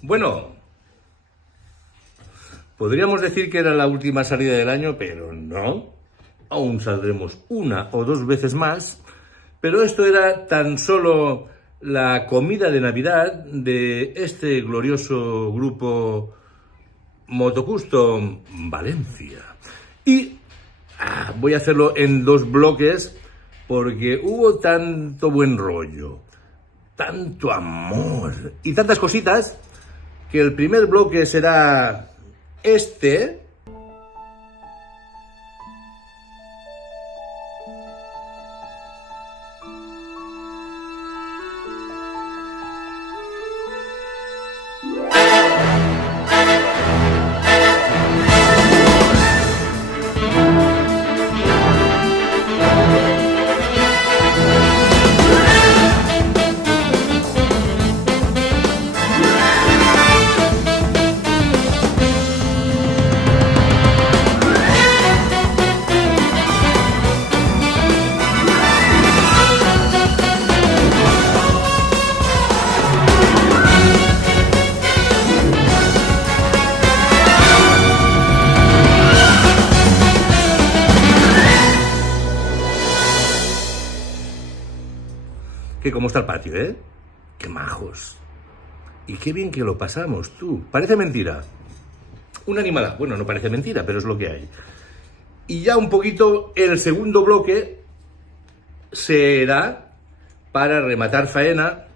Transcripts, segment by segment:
Bueno, podríamos decir que era la última salida del año, pero no. Aún saldremos una o dos veces más, pero esto era tan solo la comida de Navidad de este glorioso grupo Motocustom Valencia. Y voy a hacerlo en dos bloques porque hubo tanto buen rollo, tanto amor y tantas cositas que el primer bloque será este. Que cómo está el patio, ¿eh? ¡Qué majos! Y qué bien que lo pasamos, tú. Parece mentira. Una animada. Bueno, no parece mentira, pero es lo que hay. Y ya un poquito el segundo bloque será para rematar faena,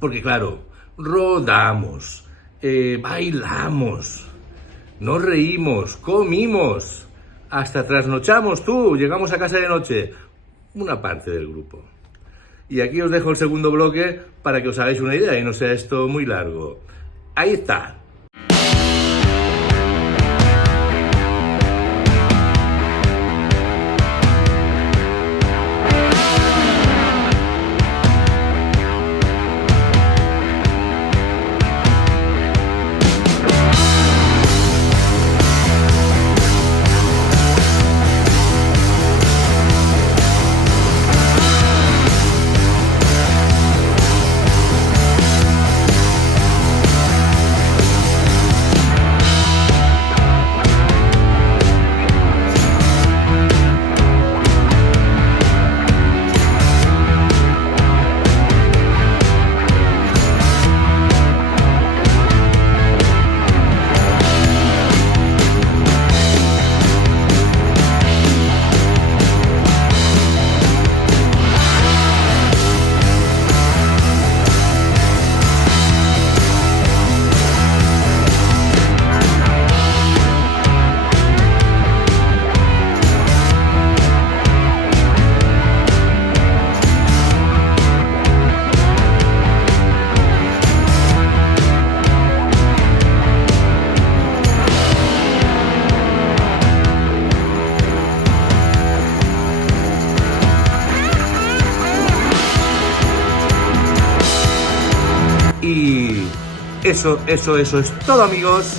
porque claro, rodamos, bailamos, nos reímos, comimos, hasta trasnochamos, tú. Llegamos a casa de noche. Una parte del grupo. Y aquí os dejo el segundo bloque para que os hagáis una idea y no sea esto muy largo. Ahí está. Y eso es todo, amigos.